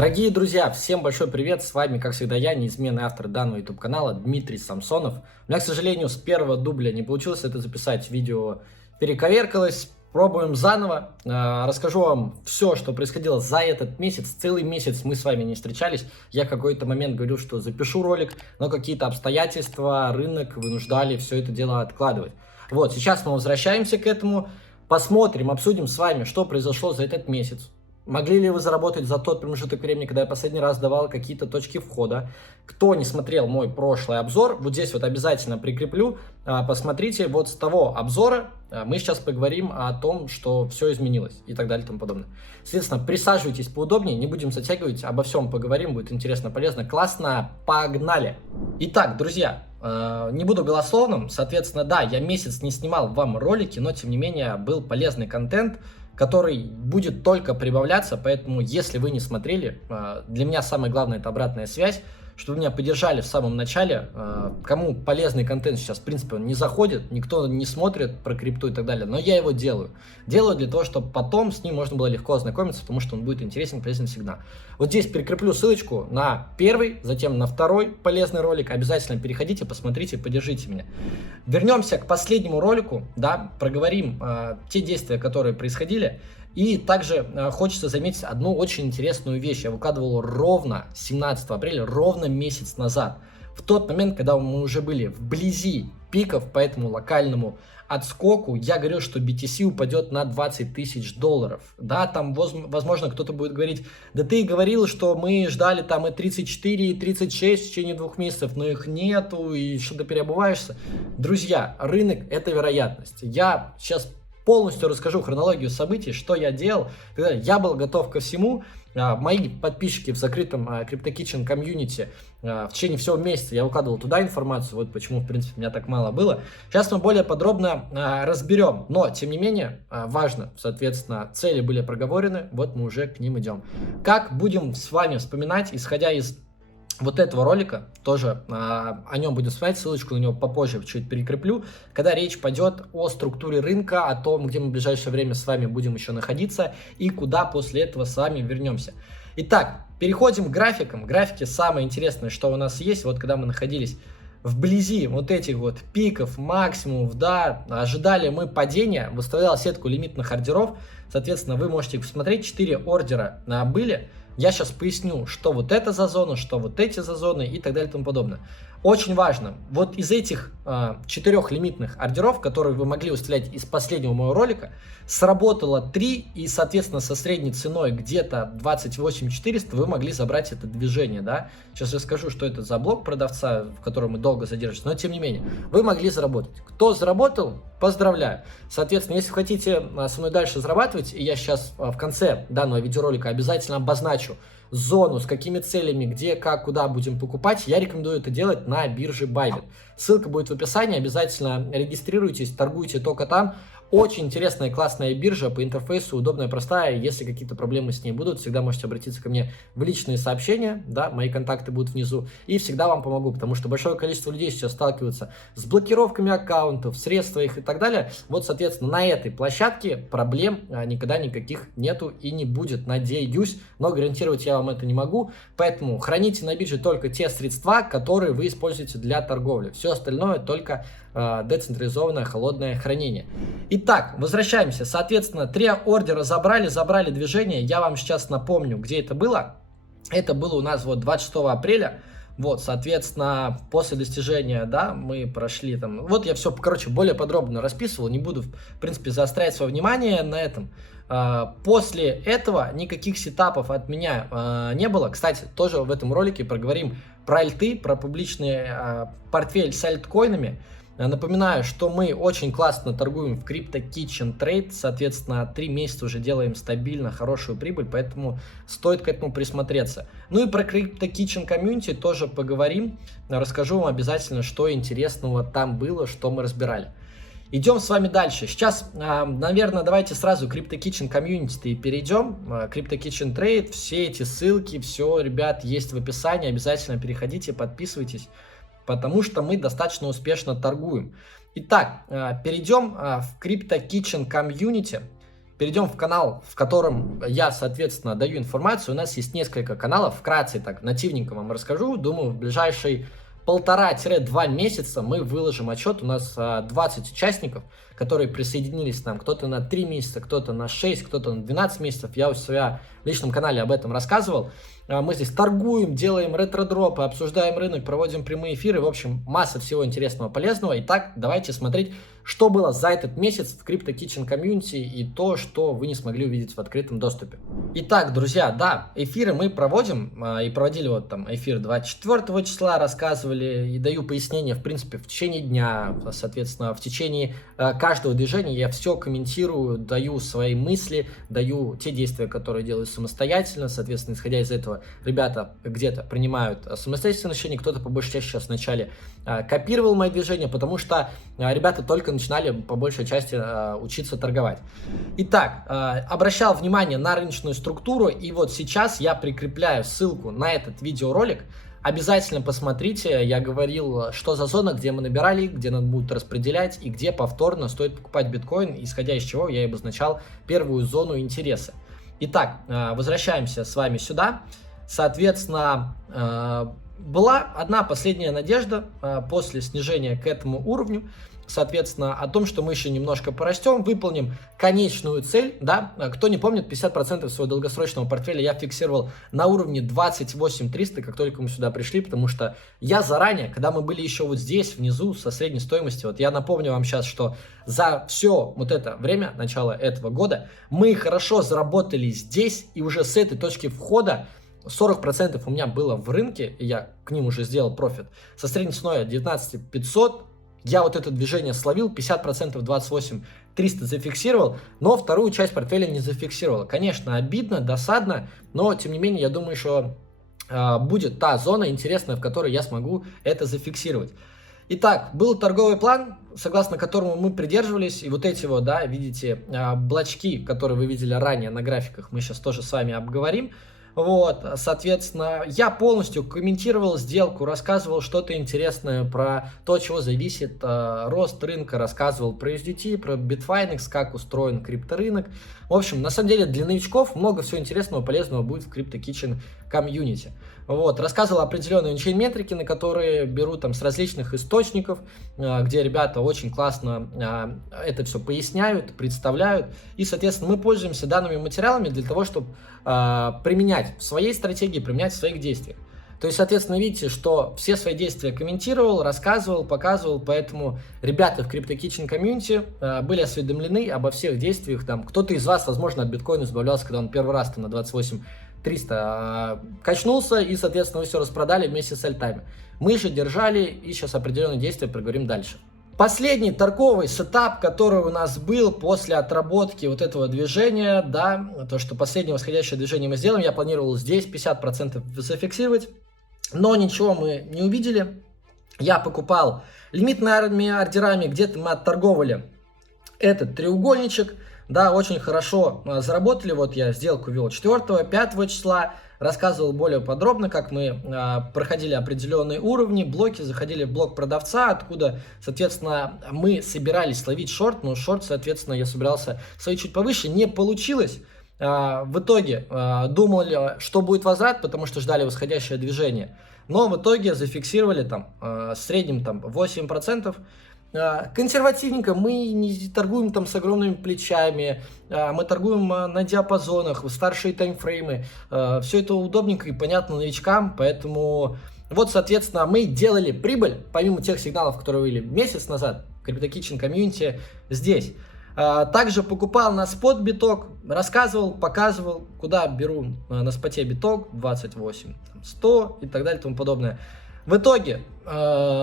Дорогие друзья, всем большой привет, с вами, как всегда, я, неизменный автор данного YouTube канала Дмитрий Самсонов. У меня, к сожалению, с первого дубля не получилось это записать, видео перековеркалось, пробуем заново. Расскажу вам все, что происходило за этот месяц, целый месяц мы с вами не встречались. Я в какой-то момент говорил, что запишу ролик, но какие-то обстоятельства, рынок вынуждали все это дело откладывать. Вот, сейчас мы возвращаемся к этому, посмотрим, обсудим с вами, что произошло за этот месяц. Могли ли вы заработать за тот промежуток времени, когда я последний раз давал какие-то точки входа? Кто не смотрел мой прошлый обзор, вот здесь вот обязательно прикреплю. Посмотрите, вот с того обзора мы сейчас поговорим о том, что все изменилось и так далее и тому подобное. Соответственно, присаживайтесь поудобнее, не будем затягивать, обо всем поговорим, будет интересно, полезно, классно, погнали! Итак, друзья, не буду голословным, соответственно, да, я месяц не снимал вам ролики, но тем не менее был полезный контент, который будет только прибавляться, поэтому если вы не смотрели, для меня самое главное это обратная связь, чтобы вы меня поддержали в самом начале. Кому полезный контент сейчас, в принципе, он не заходит, никто не смотрит про крипту и так далее, но я его делаю. Делаю для того, чтобы потом с ним можно было легко ознакомиться, потому что он будет интересен, полезен всегда. Вот здесь прикреплю ссылочку на первый, затем на второй полезный ролик. Обязательно переходите, посмотрите, поддержите меня. Вернемся к последнему ролику, да, проговорим те действия, которые происходили. И также хочется заметить одну очень интересную вещь. Я выкладывал ровно 17 апреля, ровно месяц назад. В тот момент, когда мы уже были вблизи пиков по этому локальному отскоку, я говорил, что BTC упадет на 20 тысяч долларов. Да, там, возможно, кто-то будет говорить, да ты говорил, что мы ждали там и 34, и 36 в течение 2 месяцев, но их нету, и что-то переобуваешься. Друзья, рынок – это вероятность. Я сейчас полностью расскажу хронологию событий, что я делал. Я был готов ко всему. Мои подписчики в закрытом CryptoKitchen комьюнити в течение всего месяца я выкладывал туда информацию, вот почему, в принципе, меня так мало было. Сейчас мы более подробно разберем, но, тем не менее, важно, соответственно, цели были проговорены, вот мы уже к ним идем. Как будем с вами вспоминать, исходя из вот этого ролика, тоже о нем будем вспоминать, ссылочку на него попозже чуть прикреплю, когда речь пойдет о структуре рынка, о том, где мы в ближайшее время с вами будем еще находиться и куда после этого с вами вернемся. Итак, переходим к графикам. Графики самое интересное, что у нас есть, вот когда мы находились вблизи вот этих вот пиков, максимумов, да, ожидали мы падения, выставлял сетку лимитных ордеров, соответственно, вы можете их посмотреть, 4 ордера были. Я сейчас поясню, что вот это за зона, что вот эти за зоны и так далее и тому подобное. Очень важно, вот из этих 4 лимитных ордеров, которые вы могли выставлять из последнего моего ролика, сработало 3, и, соответственно, со средней ценой где-то 28 400 вы могли забрать это движение, да. Сейчас расскажу, что это за блок продавца, в котором мы долго задержимся, но тем не менее, вы могли заработать. Кто заработал, поздравляю. Соответственно, если хотите со мной дальше зарабатывать, и я сейчас в конце данного видеоролика обязательно обозначу зону, с какими целями, где, как, куда будем покупать, я рекомендую это делать на бирже Bybit. Ссылка будет в описании, обязательно регистрируйтесь, торгуйте только там. Очень интересная и классная биржа, по интерфейсу удобная, простая. Если какие-то проблемы с ней будут, всегда можете обратиться ко мне в личные сообщения, да, мои контакты будут внизу, и всегда вам помогу, потому что большое количество людей сейчас сталкиваются с блокировками аккаунтов, средства их и так далее. Вот, соответственно, на этой площадке проблем никогда никаких нету и не будет, надеюсь, но гарантировать я вам это не могу, поэтому храните на бирже только те средства, которые вы используете для торговли. Все остальное только децентрализованное холодное хранение. Итак, возвращаемся. Соответственно, 3 ордера забрали движение. Я вам сейчас напомню, где это было. Это было у нас вот 26 апреля. Вот, соответственно, после достижения, да, мы прошли там. Вот я все, короче, более подробно расписывал. Не буду, в принципе, заострять свое внимание на этом. После этого никаких сетапов от меня не было. Кстати, тоже в этом ролике проговорим про альты, про публичный портфель с альткоинами. Напоминаю, что мы очень классно торгуем в CryptoKitchen Trade, соответственно, 3 месяца уже делаем стабильно хорошую прибыль, поэтому стоит к этому присмотреться. Ну и про CryptoKitchen Community тоже поговорим, расскажу вам обязательно, что интересного там было, что мы разбирали. Идем с вами дальше. Сейчас, наверное, давайте сразу CryptoKitchen Community и перейдем. CryptoKitchen Trade, все эти ссылки, все, ребят, есть в описании, обязательно переходите, подписывайтесь, потому что мы достаточно успешно торгуем. Итак, перейдем в CryptoKitchen Community. перейдем в канал, в котором я, соответственно, даю информацию. У нас есть несколько каналов, вкратце так нативненько вам расскажу. Думаю, в ближайший 1,5-2 месяца мы выложим отчет. У нас 20 участников, которые присоединились нам. Кто-то на 3 месяца, кто-то на 6, кто-то на 12 месяцев. Я у себя в личном канале об этом рассказывал. Мы здесь торгуем, делаем ретро-дропы, обсуждаем рынок, проводим прямые эфиры. В общем, масса всего интересного, полезного. Итак, давайте смотреть, что было за этот месяц в Crypto Kitchen комьюнити и то, что вы не смогли увидеть в открытом доступе. Итак, друзья, да, эфиры мы проводим и проводили вот там эфир 24 числа, рассказывали и даю пояснения, в принципе, в течение дня, соответственно, в течение каждого движения я все комментирую, даю свои мысли, даю те действия, которые делаю самостоятельно, соответственно, исходя из этого, ребята где-то принимают самостоятельное решение, кто-то по большей части сейчас вначале копировал мои движения, потому что ребята только начинали по большей части учиться торговать. Итак, обращал внимание на рыночную структуру, и вот сейчас я прикрепляю ссылку на этот видеоролик. Обязательно посмотрите, я говорил, что за зона, где мы набирали, где надо будет распределять и где повторно стоит покупать биткоин, исходя из чего я и обозначал первую зону интереса. Итак, возвращаемся с вами сюда. Соответственно, была одна последняя надежда после снижения к этому уровню, соответственно, о том, что мы еще немножко порастем, выполним конечную цель, да, кто не помнит, 50% своего долгосрочного портфеля я фиксировал на уровне 28 300, как только мы сюда пришли, потому что я заранее, когда мы были еще вот здесь, внизу, со средней стоимостью, вот я напомню вам сейчас, что за все вот это время, начало этого года, мы хорошо заработали здесь, и уже с этой точки входа 40% у меня было в рынке, и я к ним уже сделал профит, со средней ценой 19 500, я вот это движение словил, 50% 28 300 зафиксировал, но вторую часть портфеля не зафиксировал. Конечно, обидно, досадно, но тем не менее, я думаю, что будет та зона интересная, в которой я смогу это зафиксировать. Итак, был торговый план, согласно которому мы придерживались, и вот эти вот, да, видите, блочки, которые вы видели ранее на графиках, мы сейчас тоже с вами обговорим. Вот, соответственно, я полностью комментировал сделку, рассказывал что-то интересное про то, от чего зависит рост рынка, рассказывал про USDT, про Bitfinex, как устроен крипторынок. В общем, на самом деле для новичков много всего интересного, полезного будет в Crypto Kitchen комьюнити. Вот, рассказывал определенные ончейн-метрики, на которые беру там с различных источников, где ребята очень классно это все поясняют, представляют. И, соответственно, мы пользуемся данными материалами для того, чтобы применять в своей стратегии, применять в своих действиях. То есть, соответственно, видите, что все свои действия комментировал, рассказывал, показывал, поэтому ребята в Crypto Kitchen комьюнити были осведомлены обо всех действиях. Там кто-то из вас, возможно, от биткоина избавлялся, когда он первый раз там на 28 300 качнулся, и, соответственно, вы все распродали вместе с альтами. Мы же держали, и сейчас определенные действия проговорим дальше. Последний торговый сетап, который у нас был после отработки вот этого движения, да, то, что последнее восходящее движение мы сделаем, я планировал здесь 50% зафиксировать, но ничего мы не увидели. Я покупал лимитными ордерами, где-то мы отторговали этот треугольничек, да, очень хорошо заработали. Вот я сделку вел 4-5 числа, рассказывал более подробно, как мы проходили определенные уровни, блоки, заходили в блок продавца, откуда, соответственно, мы собирались ловить шорт, но шорт, соответственно, я собирался словить чуть повыше, не получилось. В итоге думали, что будет возврат, потому что ждали восходящее движение, но в итоге зафиксировали там в среднем там 8%. Консервативненько, мы не торгуем там с огромными плечами, мы торгуем на диапазонах, старшие таймфреймы, все это удобненько и понятно новичкам, поэтому вот, соответственно, мы делали прибыль, помимо тех сигналов, которые были месяц назад в Crypto Kitchen комьюнити здесь. Также покупал на спот биток, рассказывал, показывал, куда беру на споте биток, 28, 100 и так далее и тому подобное. В итоге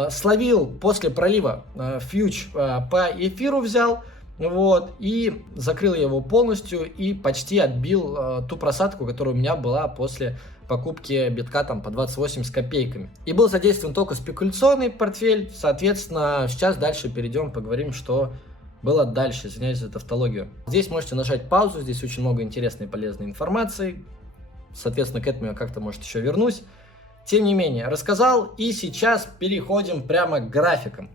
словил после пролива фьюч по эфиру взял, вот, и закрыл его полностью и почти отбил ту просадку, которая у меня была после покупки битка там по 28 с копейками. И был задействован только спекуляционный портфель, соответственно, сейчас дальше перейдем, поговорим, что было дальше, извиняюсь за тавтологию. Здесь можете нажать паузу, здесь очень много интересной и полезной информации, соответственно, к этому я как-то, может, еще вернусь. Тем не менее, рассказал, и сейчас переходим прямо к графикам.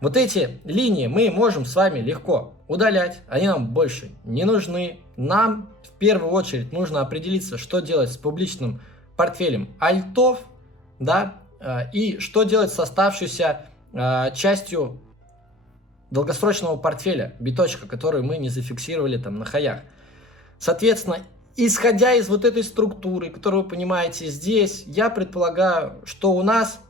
Вот эти линии мы можем с вами легко удалять, они нам больше не нужны. Нам в первую очередь нужно определиться, что делать с публичным портфелем альтов, да, и что делать с оставшейся частью долгосрочного портфеля, биточка, которую мы не зафиксировали там на хаях. Соответственно, исходя из вот этой структуры, которую вы понимаете здесь, я предполагаю, что у нас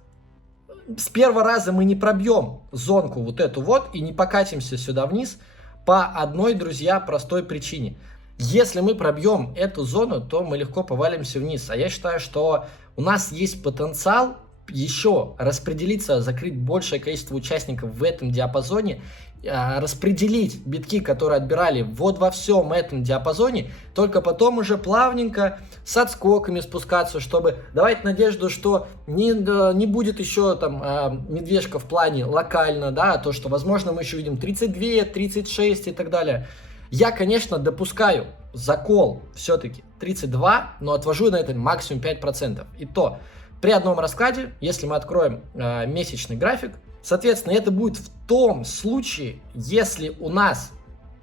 с первого раза мы не пробьем зонку вот эту вот и не покатимся сюда вниз по одной, друзья, простой причине. Если мы пробьем эту зону, то мы легко повалимся вниз. А я считаю, что у нас есть потенциал еще распределиться, закрыть большее количество участников в этом диапазоне, распределить битки, которые отбирали вот во всем этом диапазоне, только потом уже плавненько с отскоками спускаться, чтобы давать надежду, что не будет еще там медвежка в плане локально, да, то, что возможно мы еще видим 32, 36 и так далее. Я, конечно, допускаю закол все-таки 32, но отвожу на это максимум 5%. И то при одном раскладе, если мы откроем месячный график, соответственно, это будет в том случае, если у нас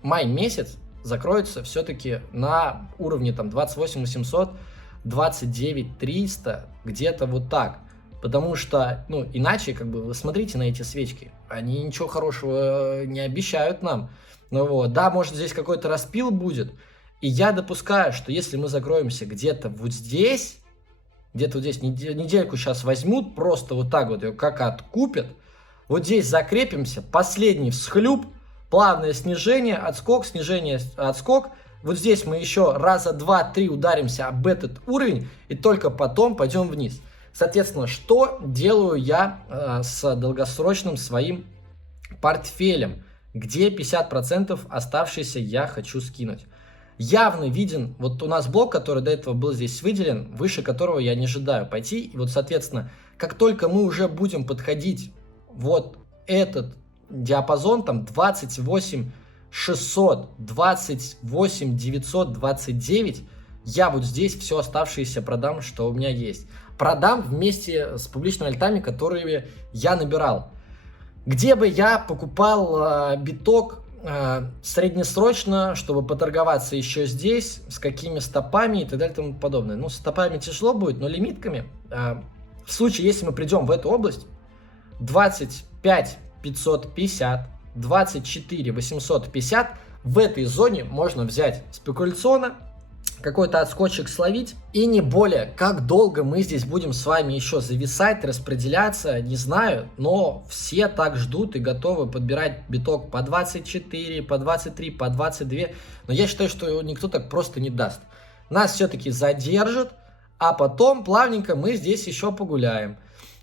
май месяц закроется все-таки на уровне там 28 800, 29 300, где-то вот так. Потому что, ну, иначе, как бы, вы смотрите на эти свечки, они ничего хорошего не обещают нам. Ну вот, да, может здесь какой-то распил будет. И я допускаю, что если мы закроемся где-то вот здесь, недельку сейчас возьмут, просто вот так вот ее как откупят, вот здесь закрепимся, последний всхлюп, плавное снижение, отскок, снижение, отскок. Вот здесь мы еще раза 2-3 ударимся об этот уровень и только потом пойдем вниз. Соответственно, что делаю я с долгосрочным своим портфелем, где 50% оставшиеся я хочу скинуть. Явно виден, вот у нас блок, который до этого был здесь выделен, выше которого я не ожидаю пойти. И вот, соответственно, как только мы уже будем подходить вот этот диапазон, там 28 600, 28 929, я вот здесь все оставшееся продам, что у меня есть. Продам вместе с публичными альтами, которые я набирал. Где бы я покупал биток среднесрочно, чтобы поторговаться еще здесь, с какими стопами и так далее и тому подобное. Ну, с стопами тяжело будет, но лимитками, в случае, если мы придем в эту область, 25 550, 24 850, в этой зоне можно взять спекуляционно, какой-то отскочек словить, и не более. Как долго мы здесь будем с вами еще зависать, распределяться, не знаю, но все так ждут и готовы подбирать биток по 24, по 23, по 22, но я считаю, что никто так просто не даст. Нас все-таки задержат, а потом плавненько мы здесь еще погуляем.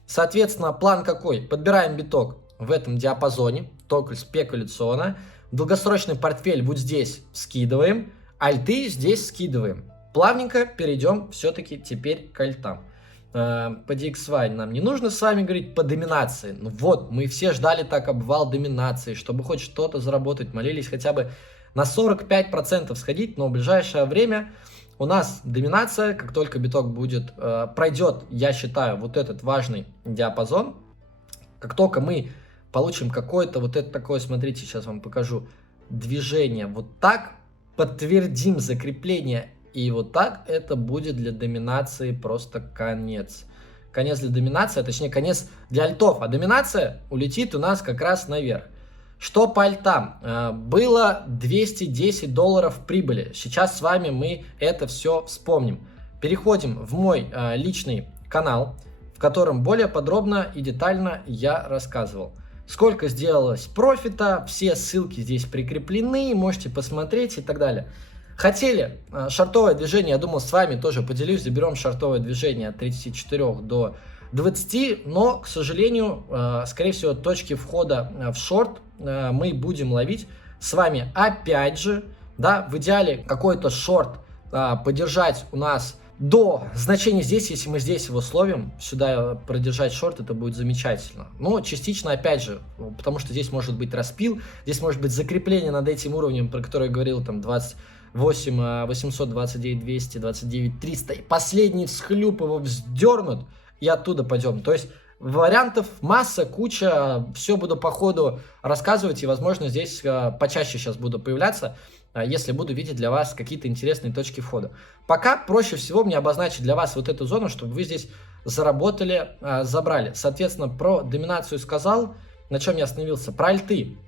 Соответственно, план какой? Подбираем биток в этом диапазоне, только спекуляционно, долгосрочный портфель вот здесь скидываем, альты здесь скидываем. Плавненько перейдем все-таки теперь к альтам. По DXY нам не нужно с вами говорить по доминации. Ну вот, мы все ждали так обвал доминации, чтобы хоть что-то заработать. Молились хотя бы на 45% сходить, но в ближайшее время у нас доминация, как только биток будет, пройдет, я считаю, вот этот важный диапазон. Как только мы получим какое-то вот это такое, смотрите, сейчас вам покажу, движение вот так, подтвердим закрепление и вот так, это будет для доминации просто конец. Конец для доминации, а точнее конец для альтов, а доминация улетит у нас как раз наверх. Что по альтам? Было $210 прибыли. Сейчас с вами мы это все вспомним. Переходим в мой личный канал, в котором более подробно и детально я рассказывал. Сколько сделалось профита, все ссылки здесь прикреплены, можете посмотреть и так далее. Хотели шортовое движение, я думал, с вами тоже поделюсь, заберем шортовое движение от 34 до 20, но, к сожалению, скорее всего, точки входа в шорт мы будем ловить с вами опять же, да, в идеале какой-то шорт подержать у нас до значения здесь, если мы здесь его словим, сюда продержать шорт, это будет замечательно. Но частично, опять же, потому что здесь может быть распил, здесь может быть закрепление над этим уровнем, про который я говорил, там 28 800, 29 200, 29 300, и последний всхлюп его вздернут, и оттуда пойдем. То есть Вариантов масса, куча, все буду по ходу рассказывать, и, возможно, здесь почаще сейчас буду появляться, если буду видеть для вас какие-то интересные точки входа. Пока проще всего мне обозначить для вас вот эту зону, чтобы вы здесь заработали, забрали. Соответственно, про доминацию сказал, на чем я остановился. Про альты.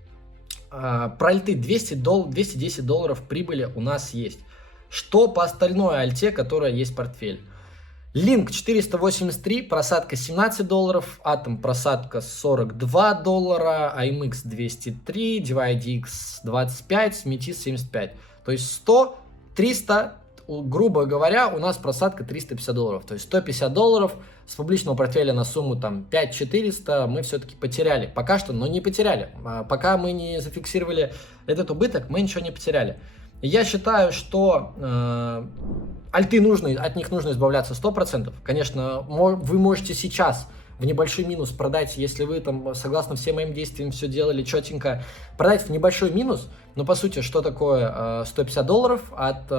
Про альты 210 долларов прибыли у нас есть. Что по остальной альте, которая есть в портфеле? Link 483, просадка 17 долларов, Atom просадка 42 доллара, AMX 203, DivideX 25, Metis 75. То есть 100, 300, грубо говоря, у нас просадка 350 долларов. То есть 150 долларов с публичного портфеля на сумму там 5400 мы все-таки потеряли. Пока что, но не потеряли. Пока мы не зафиксировали этот убыток, мы ничего не потеряли. Я считаю, что альты от них нужно избавляться 100%. Конечно, вы можете сейчас в небольшой минус продать, если вы там, согласно всем моим действиям, все делали четенько, продать в небольшой минус. Но по сути, что такое 150 долларов,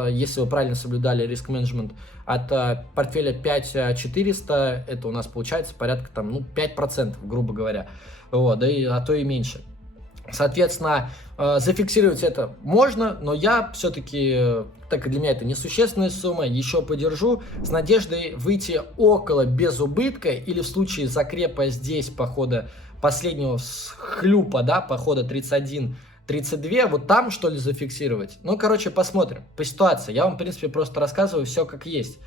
если вы правильно соблюдали риск-менеджмент, от портфеля 5400, это у нас получается порядка там, 5%, грубо говоря. Вот, да и, а то и меньше. Соответственно, зафиксировать это можно, но я все-таки, так как для меня это несущественная сумма, еще подержу с надеждой выйти около без убытка или в случае закрепа здесь по ходу последнего хлюпа, да, по ходу 31-32, вот там что ли зафиксировать. Ну, короче, посмотрим по ситуации. Я вам, в принципе, просто рассказываю все как есть.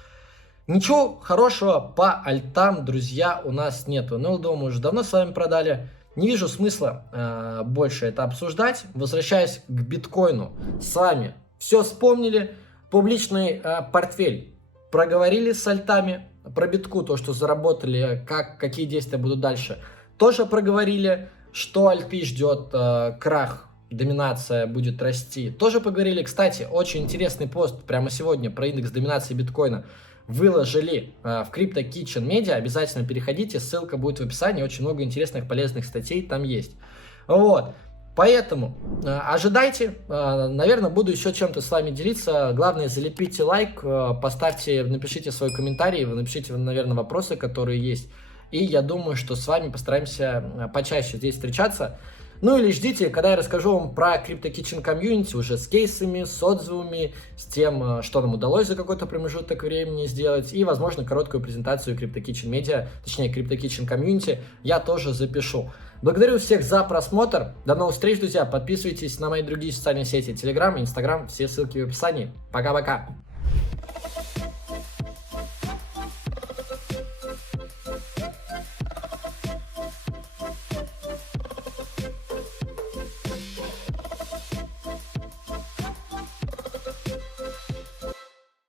Ничего хорошего по альтам, друзья, у нас нету. НЛДО мы уже давно с вами продали. Не вижу смысла больше это обсуждать. Возвращаясь к биткоину, с вами все вспомнили. Публичный портфель проговорили с альтами. Про битку, то, что заработали, какие действия будут дальше, тоже проговорили. Что альты ждет крах, доминация будет расти, тоже поговорили. Кстати, очень интересный пост прямо сегодня про индекс доминации биткоина выложили в Crypto Kitchen Media. Обязательно переходите, ссылка будет в описании. Очень много интересных, полезных статей там есть. Вот. Поэтому ожидайте. Наверное, буду еще чем-то с вами делиться. Главное, залепите лайк, поставьте, напишите свой комментарий, напишите, наверное, вопросы, которые есть. И я думаю, что с вами постараемся почаще здесь встречаться. Ну или ждите, когда я расскажу вам про Crypto Kitchen комьюнити, уже с кейсами, с отзывами, с тем, что нам удалось за какой-то промежуток времени сделать, и, возможно, короткую презентацию Crypto Kitchen Media, точнее, Crypto Kitchen комьюнити я тоже запишу. Благодарю всех за просмотр, до новых встреч, друзья, подписывайтесь на мои другие социальные сети, Telegram, Instagram, все ссылки в описании. Пока-пока!